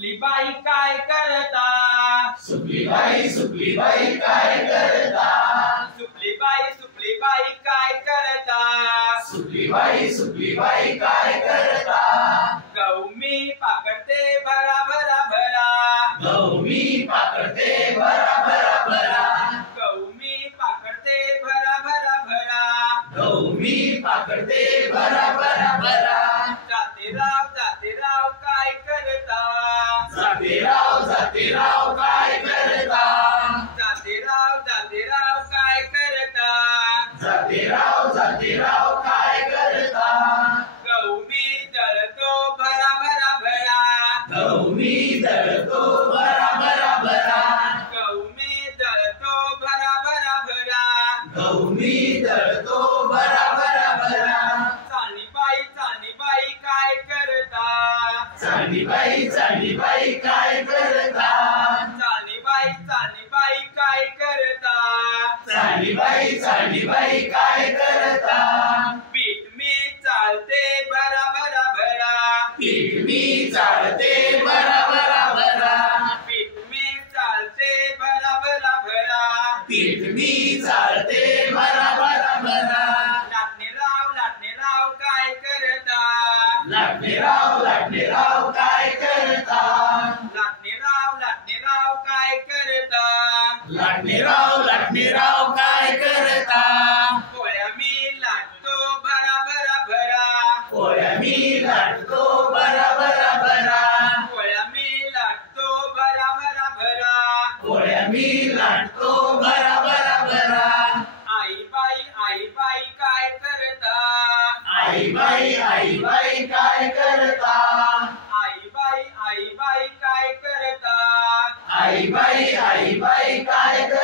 सुपलीबाई काय करता? सुपलीबाई काय करता? सुपलीबाई काय करता? सुपलीबाई काय करता? गहू मी पाकडते भरा भरा भरा. गहू मी पाकडते भरा भरा भरा. गहू मी पाकडते भरा भरा भरा. गहू मी पाकडते भरा भरा भरा. जातेराव काय करता? जातेराव काय करता? जातेराव काय करता? जातेराव काय करता? गहू मी दळतो भरा भरा भरा. गहू मी दळतो भरा भरा भरा. गहू मी दळतो भरा भरा भरा. गहू मी दळतो भरा भरा भरा. चांदीबाई काय करता? चांदीबाई काय करता? चांदीबाई काय करता? चांदीबाई काय करता? पीठ मी चालते भरा भरा भरा. पीठ मी चालते भरा भरा भरा. पीठ मी चालते भरा भरा भरा. पीठ मी चालते भरा भरा भरा. लाटणेराव काय करता? लाटणेराव काय करता? लाटणेराव काय करता? लाटणेराव काय करता? पोळ्या मी लाटतो भरा भरा भरा. पोळ्या मी लाटतो भरा भरा भरा. पोळ्या मी लाटतो भरा भरा भरा. पोळ्या मी लाटतो भरा भरा भरा. आईबाई काय करता? आईबाई काय करता? आईबाई काय करता? आईबाई काय करता?